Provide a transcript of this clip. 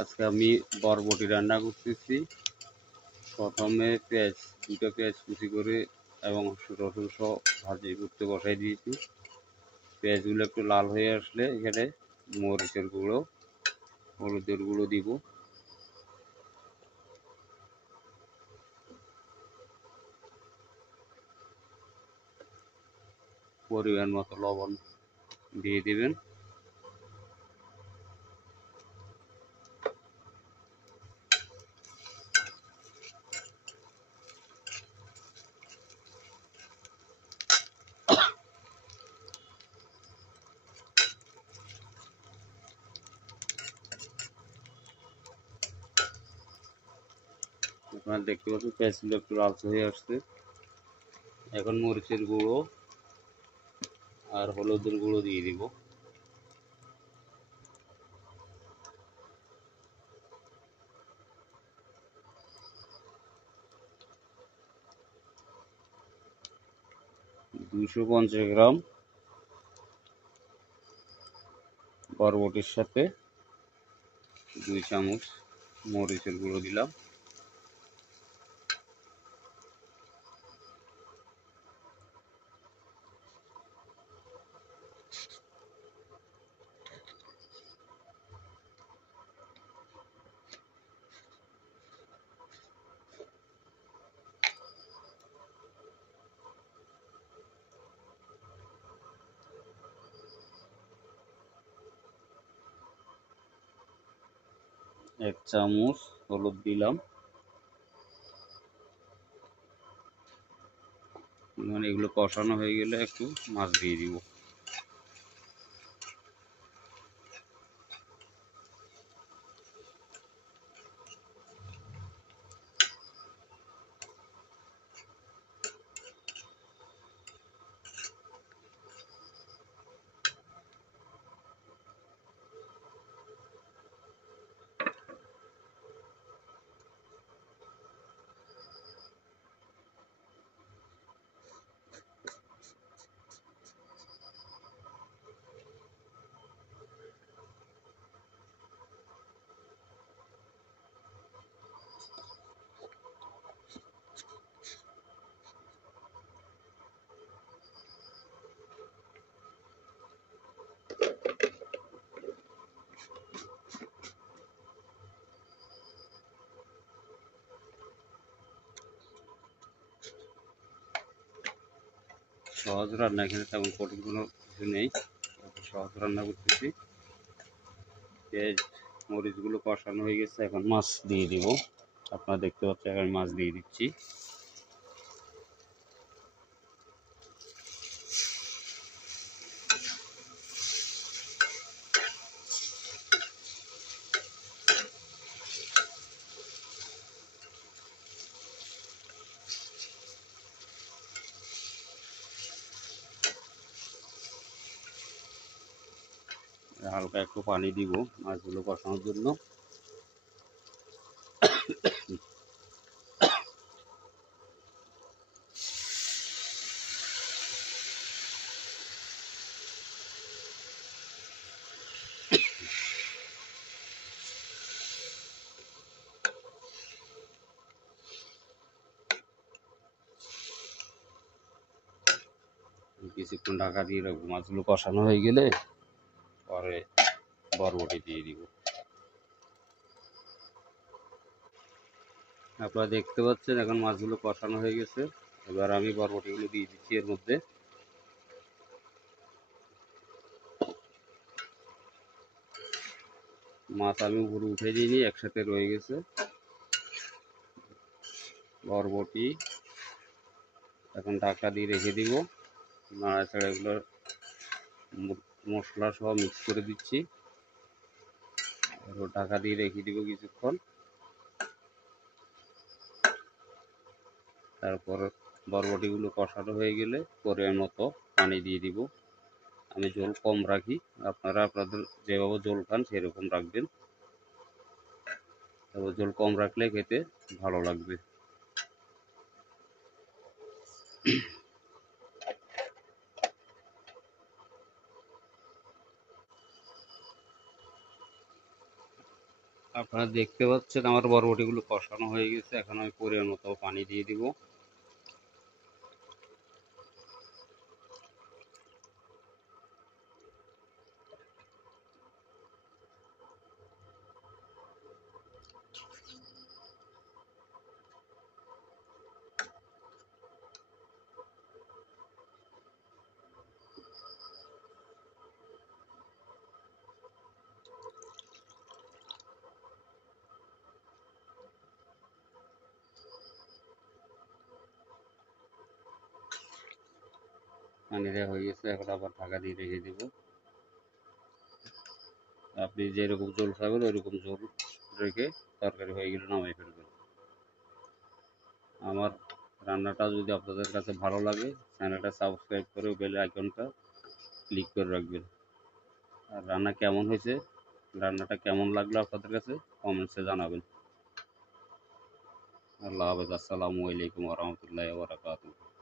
আজকে আমি বরবটি রান্না করতেছি। প্রথমে দুটো পেঁয়াজ কুচি করে এবং রসুন সহ ভাজি করতে বসাই দিয়েছি। পেঁয়াজগুলো একটু লাল হয়ে আসলে এখানে মরিচের গুঁড়ো, হলুদের গুঁড়ো দিব। পরিমাণ মতো লবণ দিয়ে দিবেন। আপনারা দেখতে পাচ্ছেন পেঁয়াজগুলো একটু লালচে হয়ে আসছে। এখন মরিচের গুঁড়ো আর হলুদের গুঁড়ো দিয়ে দিব। দুশো 250 গ্রাম বরবটির সাথে 2 চামচ মরিচের গুঁড়ো দিলাম। এক চামচ হলুদ দিলাম। মানে এগুলো কষানো হয়ে গেলে একটু মাছ দিয়ে দিব। সহজ রান্না, এখানে তেমন কঠিন কোনো কিছু নেই। সহজ রান্না করতেছি। পেঁয়াজ মরিচগুলো কষানো হয়ে গেছে, এখন মাছ দিয়ে দিব। আপনারা দেখতে পাচ্ছেন এখন মাছ দিয়ে দিচ্ছি। হালকা একটু পানি দিব মাছগুলো কষানোর জন্য। কিছুক্ষণ ঢাকা দিয়ে রাখবো। মাছগুলো কষানো হয়ে গেলে পরে বরবটি দিয়ে দিব। আপনারা দেখতে পাচ্ছেন এখন মাছগুলো কষানো হয়ে গেছে। এবার আমি বরবটিগুলো দিয়ে দিচ্ছি এর মধ্যে। মাছ আমি উপরে উঠে দিইনি, একসাথে রয়ে গেছে। বরবটি এখন ঢাকা দিয়ে রেখে দিব। নাড়াচাড়া এগুলো মশলা সহ মিক্স করে দিচ্ছি। ঢাকা দিয়ে রেখে দিব কিছুক্ষণ। তারপর বরবটিগুলো কষানো হয়ে গেলে পরিমাণ মতো পানি দিয়ে দিব। আমি ঝোল কম রাখি, আপনারা আপনাদের যেভাবে ঝোল খান সেরকম রাখবেন। তবে ঝোল কম রাখলে খেতে ভালো লাগবে। আপনারা দেখতে পাচ্ছেন আমার বরবটিগুলো কষানো হয়ে গেছে। এখন আমি পরিমাণ মতো পানি দিয়ে দিব। পানি দেওয়া হয়ে গেছে, এখন আবার ঢাকা দিয়ে রেখে দেব। আপনি যেরকম ঝোল খাবেন ওইরকম ঝোল রেখে তরকারি হয়ে গেলে নামাই ফেলবেন। আমার রান্নাটা যদি আপনাদের কাছে ভালো লাগে, চ্যানেলটা সাবস্ক্রাইব করে বেল আইকনটা ক্লিক করে রাখবেন। আর রান্না কেমন হয়েছে, রান্নাটা কেমন লাগলো আপনাদের কাছে কমেন্টসে জানাবেন। আল্লাহ হাফেজ। আসসালামু আলাইকুম ওয়া রাহমাতুল্লাহি ওয়া বারাকাতুহু।